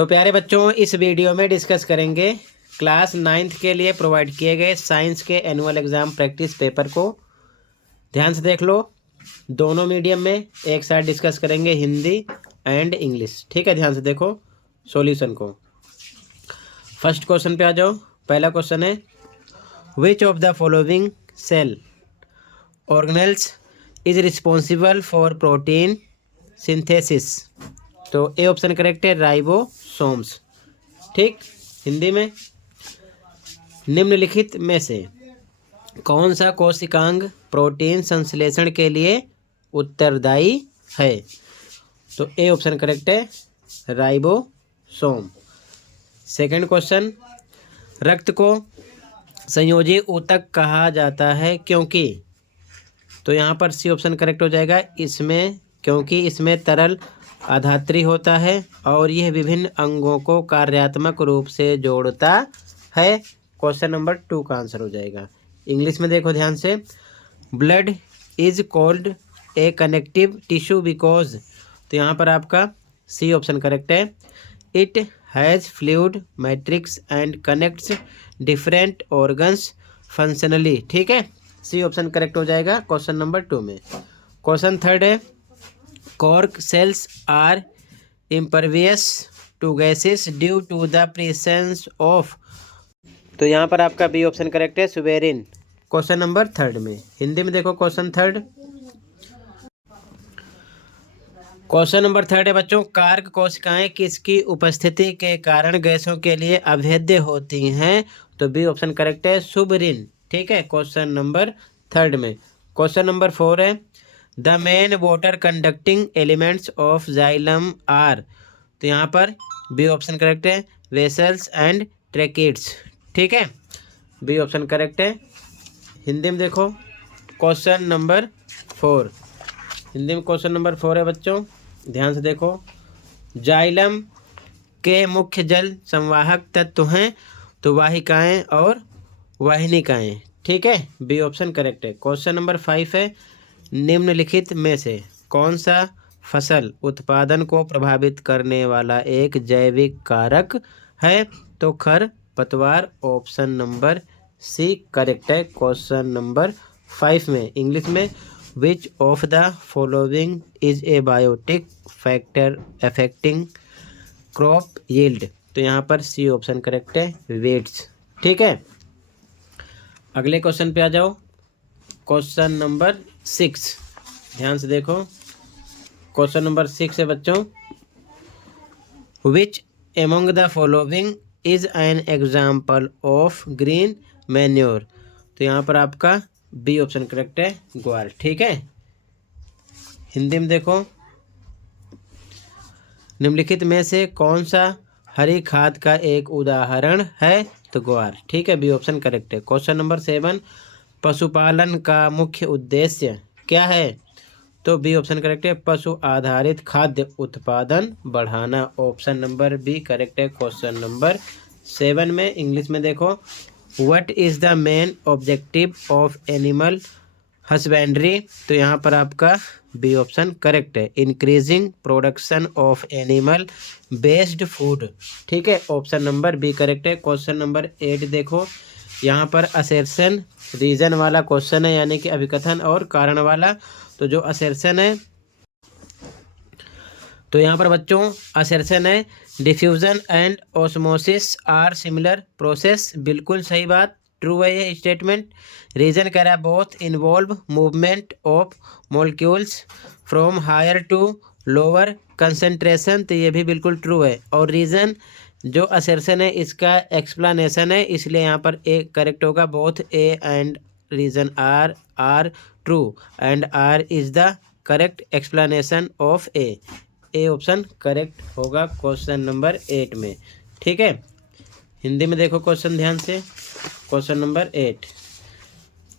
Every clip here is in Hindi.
तो प्यारे बच्चों, इस वीडियो में डिस्कस करेंगे क्लास 9th के लिए प्रोवाइड किए गए साइंस के एनुअल एग्ज़ाम प्रैक्टिस पेपर को। ध्यान से देख लो, दोनों मीडियम में एक साथ डिस्कस करेंगे, हिंदी एंड इंग्लिश। ठीक है, ध्यान से देखो सॉल्यूशन को। फर्स्ट क्वेश्चन पे आ जाओ। पहला क्वेश्चन है, which of the following cell organelles is responsible for protein synthesis. तो ए ऑप्शन करेक्ट है, राइबोसोम्स। ठीक, हिंदी में निम्नलिखित में से कौन सा कोशिकांग प्रोटीन संश्लेषण के लिए उत्तरदायी है। तो ए ऑप्शन करेक्ट है, राइबोसोम। सेकंड क्वेश्चन, रक्त को संयोजी ऊतक कहा जाता है क्योंकि। तो यहाँ पर सी ऑप्शन करेक्ट हो जाएगा, क्योंकि इसमें तरल आधात्री होता है और यह विभिन्न अंगों को कार्यात्मक रूप से जोड़ता है। क्वेश्चन नंबर 2 का आंसर हो जाएगा। इंग्लिश में देखो ध्यान से, blood is called a connective tissue because. तो यहाँ पर आपका सी ऑप्शन करेक्ट है, it has fluid matrix and connects different organs functionally. ठीक है, सी ऑप्शन करेक्ट हो जाएगा क्वेश्चन नंबर 2 में। क्वेश्चन थर्ड है, cork cells are impervious to gases due to the presence of. तो यहाँ पर आपका बी ऑप्शन करेक्ट है, सुवेरिन। क्वेश्चन नंबर 3 में हिंदी में देखो क्वेश्चन 3। क्वेश्चन नंबर 3 है बच्चों, कार्क कोशिकाएं किसकी उपस्थिति के कारण गैसों के लिए अभेद्य होती हैं। तो बी ऑप्शन करेक्ट है, सुबरिन। ठीक है, क्वेश्चन नंबर 3 में। क्वेश्चन नंबर 4 है, the main water conducting elements of xylem are. तो यहाँ पर बी ऑप्शन करेक्ट है, वेसल्स एंड ट्रैकिड्स। ठीक है, बी ऑप्शन करेक्ट है। हिंदी में देखो क्वेश्चन नंबर 4। हिंदी में क्वेश्चन नंबर 4 है बच्चों, ध्यान से देखो, जाइलम के मुख्य जल संवाहक तत्व हैं तो वाहिकाएं और वाहिनिकाएं। ठीक है, बी ऑप्शन करेक्ट है। क्वेश्चन नंबर 5 है, निम्नलिखित में से कौन सा फसल उत्पादन को प्रभावित करने वाला एक जैविक कारक है। तो खरपतवार। ऑप्शन नंबर सी करेक्ट है क्वेश्चन नंबर 5 में। इंग्लिश में, which of the following is a biotic factor affecting crop yield. तो यहाँ पर सी ऑप्शन करेक्ट है, वेट्स। ठीक है, अगले क्वेश्चन पे आ जाओ। क्वेश्चन नंबर 6, ध्यान से देखो, क्वेश्चन नंबर 6 है बच्चों, विच among the following is an example of green manure. तो यहाँ पर आपका बी ऑप्शन करेक्ट है, ग्वार। ठीक है, हिंदी में देखो, निम्नलिखित में से कौन सा हरी खाद का एक उदाहरण है। तो ग्वार। ठीक है, बी ऑप्शन करेक्ट है। क्वेश्चन नंबर 7, पशुपालन का मुख्य उद्देश्य क्या है। तो बी ऑप्शन करेक्ट है, पशु आधारित खाद्य उत्पादन बढ़ाना। ऑप्शन नंबर बी करेक्ट है क्वेश्चन नंबर 7 में। इंग्लिश में देखो, what is the main objective of animal husbandry. तो यहाँ पर आपका बी ऑप्शन करेक्ट है, increasing production of animal based food. ठीक है, ऑप्शन नंबर बी करेक्ट है। क्वेश्चन नंबर 8 देखो, यहाँ पर असर्शन रीजन वाला क्वेश्चन है, यानी कि अभिकथन और कारण वाला। तो जो असर्शन है, तो यहाँ पर बच्चों असर्शन है, diffusion and osmosis are similar process. बिल्कुल सही बात, ट्रू है ये स्टेटमेंट। रीजन कह रहा है, both involve movement of molecules from higher to lower concentration. तो ये भी बिल्कुल ट्रू है। और रीजन जो असर्शन है, इसका एक्सप्लेनेशन है, इसलिए यहाँ पर ए करेक्ट होगा। Both A and reason are true and R is the correct explanation of A option correct होगा क्वेश्चन नंबर 8 में। ठीक है, हिंदी में देखो क्वेश्चन ध्यान से, क्वेश्चन नंबर 8,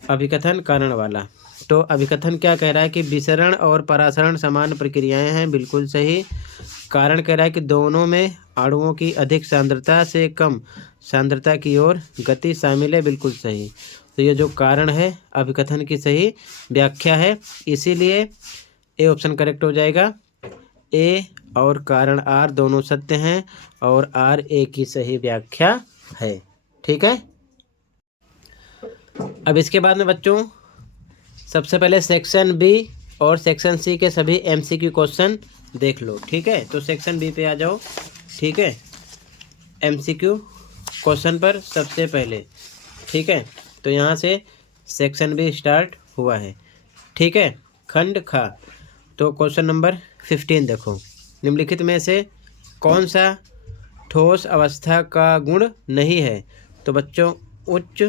अभिकथन कारण वाला। तो अभिकथन क्या कह रहा है कि विसरण और परासरण समान प्रक्रियाएं हैं। बिल्कुल सही। कारण कह रहा है कि दोनों में अणुओं की अधिक सांद्रता से कम सांद्रता की ओर गति शामिल है। बिल्कुल सही। तो ये जो कारण है अभिकथन की सही व्याख्या है, इसीलिए ए ऑप्शन करेक्ट हो जाएगा। ए और कारण आर दोनों सत्य हैं और आर ए की सही व्याख्या है। ठीक है। अब इसके बाद में बच्चों सबसे पहले सेक्शन बी और सेक्शन सी के सभी एमसीक्यू क्वेश्चन देख लो। ठीक है, तो सेक्शन बी पे आ जाओ। ठीक है, एमसीक्यू क्वेश्चन पर सबसे पहले। ठीक है, तो यहाँ से सेक्शन बी स्टार्ट हुआ है। ठीक है, खंड खा। तो क्वेश्चन नंबर 15 देखो, निम्नलिखित में से कौन सा ठोस अवस्था का गुण नहीं है? तो बच्चों उच्च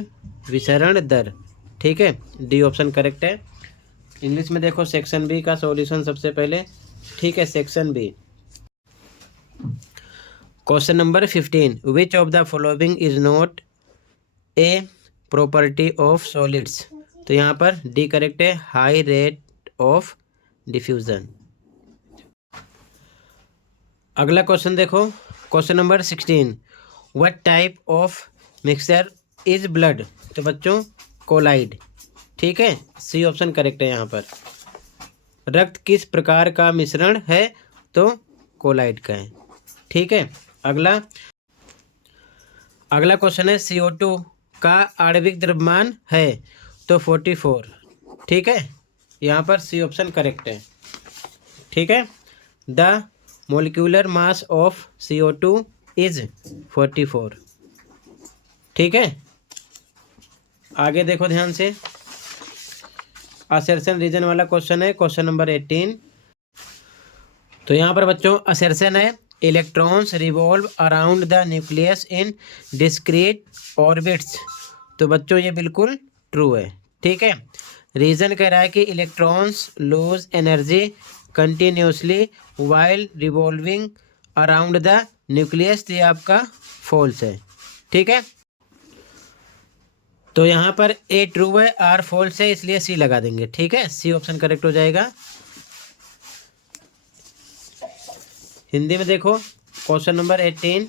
विसरण दर। ठीक है, डी ऑप्शन करेक्ट है। इंग्लिश में देखो सेक्शन बी का सॉल्यूशन सबसे पहले। ठीक है, section B question number 15, which of the following is not a property of solids? तो यहाँ पर डी करेक्ट है, हाई रेट ऑफ डिफ्यूजन। अगला क्वेश्चन देखो, question number 16, what type of mixture is blood? तो बच्चों कोलाइड। ठीक है, सी ऑप्शन करेक्ट है यहाँ पर। रक्त किस प्रकार का मिश्रण है? तो कोलाइड का है। ठीक है, अगला क्वेश्चन है CO2 का आणविक द्रव्यमान है? तो 44। ठीक है, यहाँ पर सी ऑप्शन करेक्ट है। ठीक है, the molecular mass of CO2 is 44। ठीक है, आगे देखो ध्यान से, असर्शन रीजन वाला क्वेश्चन है, क्वेश्चन नंबर 18। तो यहाँ पर बच्चों असर्शन है, electrons revolve around the nucleus in discrete orbits. तो बच्चों ये बिल्कुल ट्रू है। ठीक है, रीजन कह रहा है कि electrons loose energy continuously while revolving around the nucleus. ये आपका फॉल्स है। ठीक है, तो यहाँ पर ए ट्रू है, आर फॉल्स है, इसलिए सी लगा देंगे। ठीक है, सी ऑप्शन करेक्ट हो जाएगा। हिंदी में देखो क्वेश्चन नंबर 18,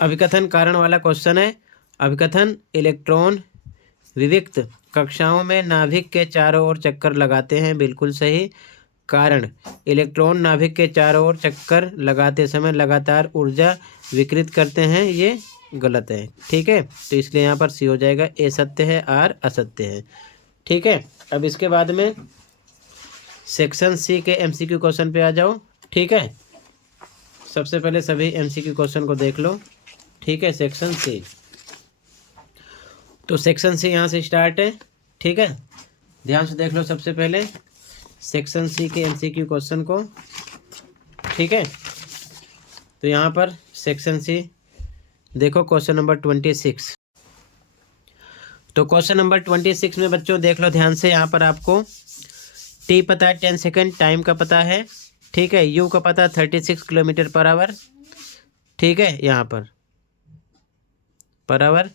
अभिकथन कारण वाला क्वेश्चन है। अभिकथन, इलेक्ट्रॉन विविक्त कक्षाओं में नाभिक के चारों ओर चक्कर लगाते हैं। बिल्कुल सही। कारण, इलेक्ट्रॉन नाभिक के चारों ओर चक्कर लगाते समय लगातार ऊर्जा विकृत करते हैं। ये गलत है। ठीक है, तो इसलिए यहाँ पर सी हो जाएगा। ए सत्य है, आर असत्य है। ठीक है, अब इसके बाद में सेक्शन सी के एमसीक्यू क्वेश्चन पे आ जाओ। ठीक है, सबसे पहले सभी एमसीक्यू क्वेश्चन को देख लो। ठीक है, सेक्शन सी, तो सेक्शन सी यहाँ से स्टार्ट है। ठीक है, ध्यान से देख लो सबसे पहले सेक्शन सी के एमसीक्यू क्वेश्चन को। ठीक है, तो यहाँ पर सेक्शन सी देखो क्वेश्चन नंबर 26। तो क्वेश्चन नंबर 26 में बच्चों देख लो ध्यान से, यहाँ पर आपको टी पता है 10 सेकेंड, टाइम का पता है। ठीक है, यू का पता 36 किलोमीटर पर आवर। ठीक है, यहाँ पर आवर,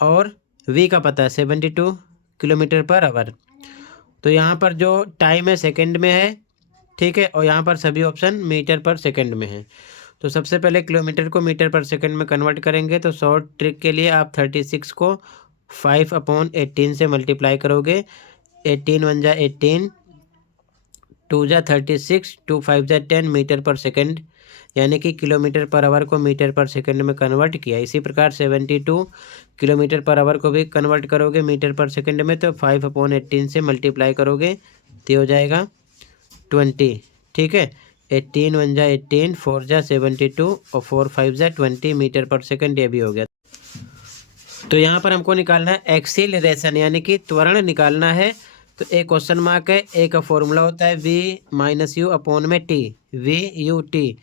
और वी का पता है 72 किलोमीटर पर आवर। तो यहाँ पर जो टाइम है सेकंड में है। ठीक है, और यहाँ पर सभी ऑप्शन मीटर पर सेकंड में है। तो सबसे पहले किलोमीटर को मीटर पर सेकंड में कन्वर्ट करेंगे। तो शॉर्ट ट्रिक के लिए आप 36 को 5/18 से मल्टीप्लाई करोगे। 18 1 जा 18, 2 जा 36, 2 5 जा 10 मीटर पर सेकंड, यानी कि किलोमीटर पर आवर को मीटर पर सेकंड में कन्वर्ट किया। इसी प्रकार 72 किलोमीटर पर आवर को भी कन्वर्ट करोगे मीटर पर सेकंड में, तो 5/18 से मल्टीप्लाई करोगे तो हो जाएगा 20। ठीक है, 18 1 जा 18, 4 जा 72 और 4 5 जा 20 मीटर पर सेकंड। ये भी हो गया। तो यहाँ पर हमको निकालना है एक्सीलरेशन, यानी कि त्वरण निकालना है। तो एक क्वेश्चन मार्क है, ए का फॉर्मूला होता है v-u/t, v/u/t।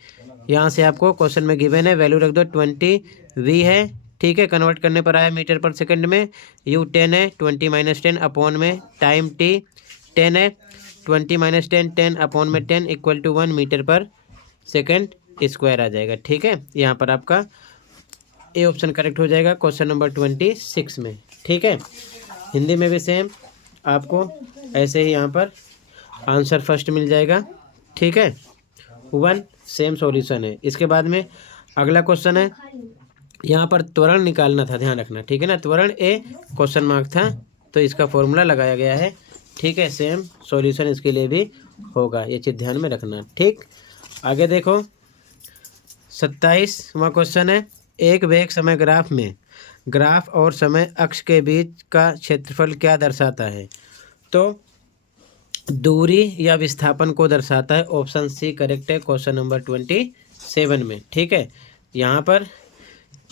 यहाँ से आपको क्वेश्चन में गिवन है, वैल्यू रख दो 20, v है। ठीक है, कन्वर्ट करने पर आया मीटर पर सेकंड में। u 10 है, 20 - 10 अपॉन में टाइम t 10 है, 20 - 10 10 अपॉन में 10 = 1 मीटर पर सेकंड स्क्वायर आ जाएगा। ठीक है, यहाँ पर आपका ए ऑप्शन करेक्ट हो जाएगा क्वेश्चन नंबर 26 में। ठीक है, हिंदी में भी सेम आपको ऐसे ही यहाँ पर आंसर फर्स्ट मिल जाएगा। ठीक है, 1 सेम सॉल्यूशन है। इसके बाद में अगला क्वेश्चन है, यहाँ पर त्वरण निकालना था, ध्यान रखना। ठीक है ना, त्वरण ए क्वेश्चन मार्क था, तो इसका फॉर्मूला लगाया गया है ठीक है, सेम सॉल्यूशन इसके लिए भी होगा, ये चीज़ ध्यान में रखना। ठीक, आगे देखो 27वां क्वेश्चन है, एक वेग समय ग्राफ में ग्राफ और समय अक्ष के बीच का क्षेत्रफल क्या दर्शाता है? तो दूरी या विस्थापन को दर्शाता है। ऑप्शन सी करेक्ट है क्वेश्चन नंबर 27 में। ठीक है, यहाँ पर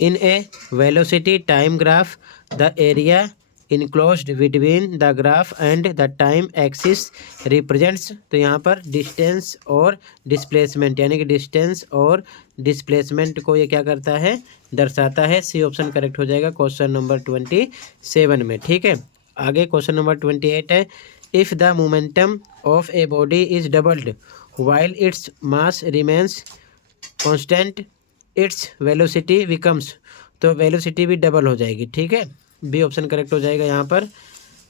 in a velocity time graph the area enclosed between the graph and the time axis represents, तो यहाँ पर डिस्टेंस और डिस्प्लेसमेंट, यानी कि डिस्टेंस और डिस्प्लेसमेंट को ये क्या करता है, दर्शाता है। सी ऑप्शन करेक्ट हो जाएगा क्वेश्चन नंबर 27 में। ठीक है, आगे क्वेश्चन नंबर 28 है, if the momentum of a body is doubled while its mass remains constant its velocity becomes, तो वेलोसिटी भी डबल हो जाएगी। ठीक है, बी ऑप्शन करेक्ट हो जाएगा यहाँ पर,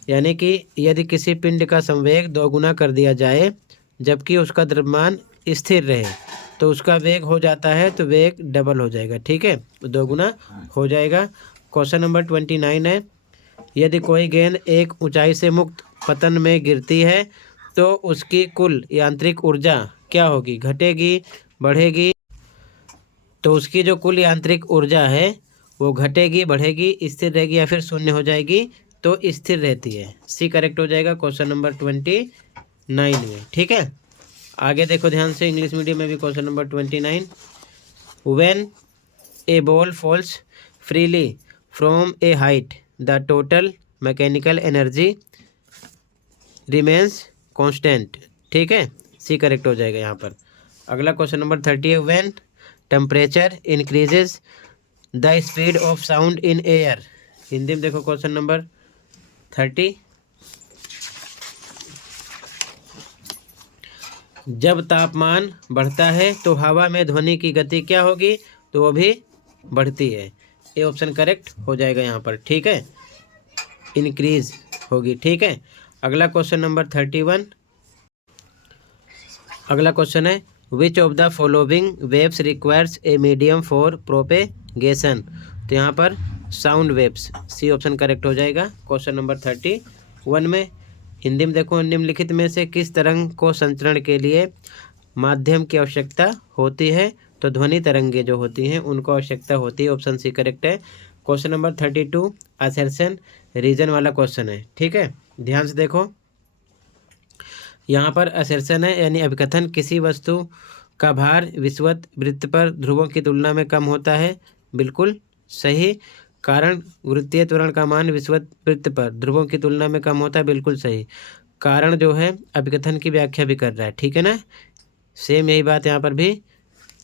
यानी कि यदि किसी पिंड का संवेग दोगुना कर दिया जाए जबकि उसका द्रव्यमान स्थिर रहे तो उसका वेग हो जाता है, तो वेग डबल हो जाएगा। ठीक है, दोगुना हो जाएगा। क्वेश्चन नंबर 29 है, यदि कोई गेंद एक ऊंचाई से मुक्त पतन में गिरती है तो उसकी कुल यांत्रिक ऊर्जा क्या होगी, घटेगी, बढ़ेगी? तो उसकी जो कुल यांत्रिक ऊर्जा है वो घटेगी, बढ़ेगी, स्थिर रहेगी या फिर शून्य हो जाएगी? तो स्थिर रहती है। सी करेक्ट हो जाएगा क्वेश्चन नंबर 29 में। ठीक है, आगे देखो ध्यान से, इंग्लिश मीडियम में भी question number 29, when A ball falls freely from A height the total mechanical energy remains constant. ठीक है, सी करेक्ट हो जाएगा यहाँ पर। अगला क्वेश्चन नंबर 30 है, when temperature increases the speed of sound in air. Hindi में देखो क्वेश्चन नंबर 30, जब तापमान बढ़ता है तो हवा में ध्वनि की गति क्या होगी, तो वो भी बढ़ती है। ये ऑप्शन करेक्ट हो जाएगा यहाँ पर। ठीक है, इंक्रीज होगी। ठीक है, अगला क्वेश्चन नंबर 31, अगला क्वेश्चन है, which of the following waves requires a medium for propagation, तो यहाँ पर sound waves. C option correct हो जाएगा क्वेश्चन नंबर 31 में। हिंदी में देखो, निम्नलिखित में से किस तरंग को संचरण के लिए माध्यम की आवश्यकता होती है? तो ध्वनि तरंगे जो होती हैं उनको आवश्यकता होती है। ऑप्शन सी करेक्ट है क्वेश्चन नंबर 32 असर्शन रीजन वाला क्वेश्चन है। ठीक है, ध्यान से देखो, यहाँ पर असर्शन है यानी अभिकथन, किसी वस्तु का भार विषुवत वृत्त पर ध्रुवों की तुलना में कम होता है, बिल्कुल सही। कारण वृत्तीय त्वरण का मान विषुवत वृत्त पर ध्रुवों की तुलना में कम होता है, बिल्कुल सही। कारण जो है अभिकथन की व्याख्या भी कर रहा है। ठीक है ना, सेम यही बात यहाँ पर भी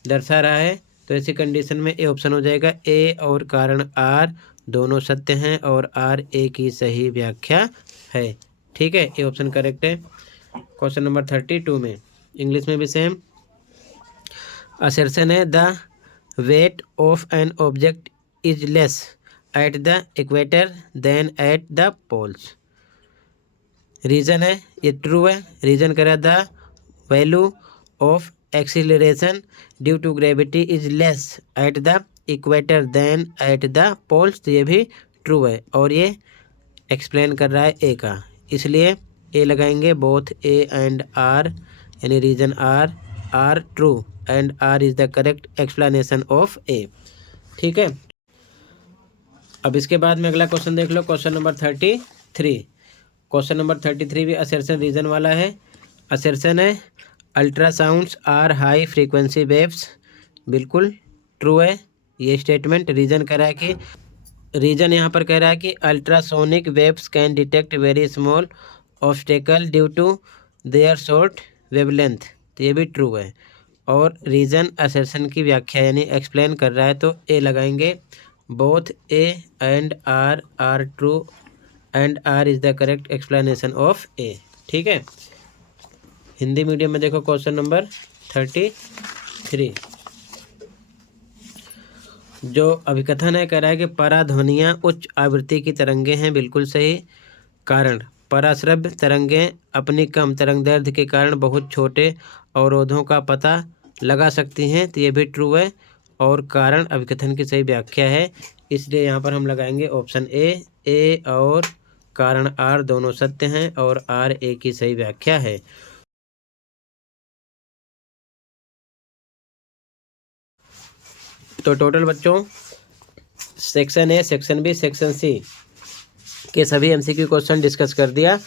दर्शा रहा है। तो ऐसी कंडीशन में ए ऑप्शन हो जाएगा। ए और कारण आर दोनों सत्य हैं और आर ए की सही व्याख्या है। ठीक है, ए ऑप्शन करेक्ट है क्वेश्चन नंबर 32 में। इंग्लिश में भी सेम असर्शन है, the weight of an object is less at the equator than at the poles. Reason है, ये ट्रू है। रीजन करा, the value of acceleration due to gravity is less at the equator than at the poles, तो ये भी ट्रू है। और ये एक्सप्लेन कर रहा है ए का, इसलिए ए लगाएंगे। बोथ ए एंड आर यानी reason are true and R is the correct explanation of A. ठीक है, अब इसके बाद में अगला क्वेश्चन देख लो, क्वेश्चन नंबर 33। क्वेश्चन नंबर 33 भी असर्शन रीजन वाला है। असर्शन है, ultrasounds are high frequency waves, बिल्कुल ट्रू है ये स्टेटमेंट। रीजन कह रहा है कि रीजन यहाँ पर कह रहा है कि ultrasonic waves can detect very small obstacle due to their short wavelength, तो ये भी ट्रू है। और रीजन असर्शन की व्याख्या यानी एक्सप्लेन कर रहा है, तो ए लगाएंगे। Both A and R true and R is the correct explanation of A. ठीक है, हिंदी मीडियम में देखो क्वेश्चन नंबर 33, जो अभिकथन है कह रहा है कि पराध्वनियाँ उच्च आवृत्ति की तरंगें हैं, बिल्कुल सही। कारण पराश्रव्य तरंगें अपनी कम तरंग दैर्ध्य के कारण बहुत छोटे अवरोधों का पता लगा सकती हैं, तो ये भी ट्रू है। और कारण अभिकथन की सही व्याख्या है, इसलिए यहाँ पर हम लगाएंगे ऑप्शन ए और कारण आर दोनों सत्य हैं और आर ए की सही व्याख्या है। तो टोटल बच्चों section A, section B, section C के सभी एमसीक्यू क्वेश्चन डिस्कस कर दिया।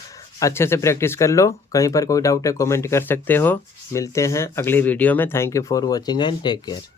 अच्छे से प्रैक्टिस कर लो। कहीं पर कोई डाउट है कमेंट कर सकते हो। मिलते हैं अगली वीडियो में। Thank you for watching and take care.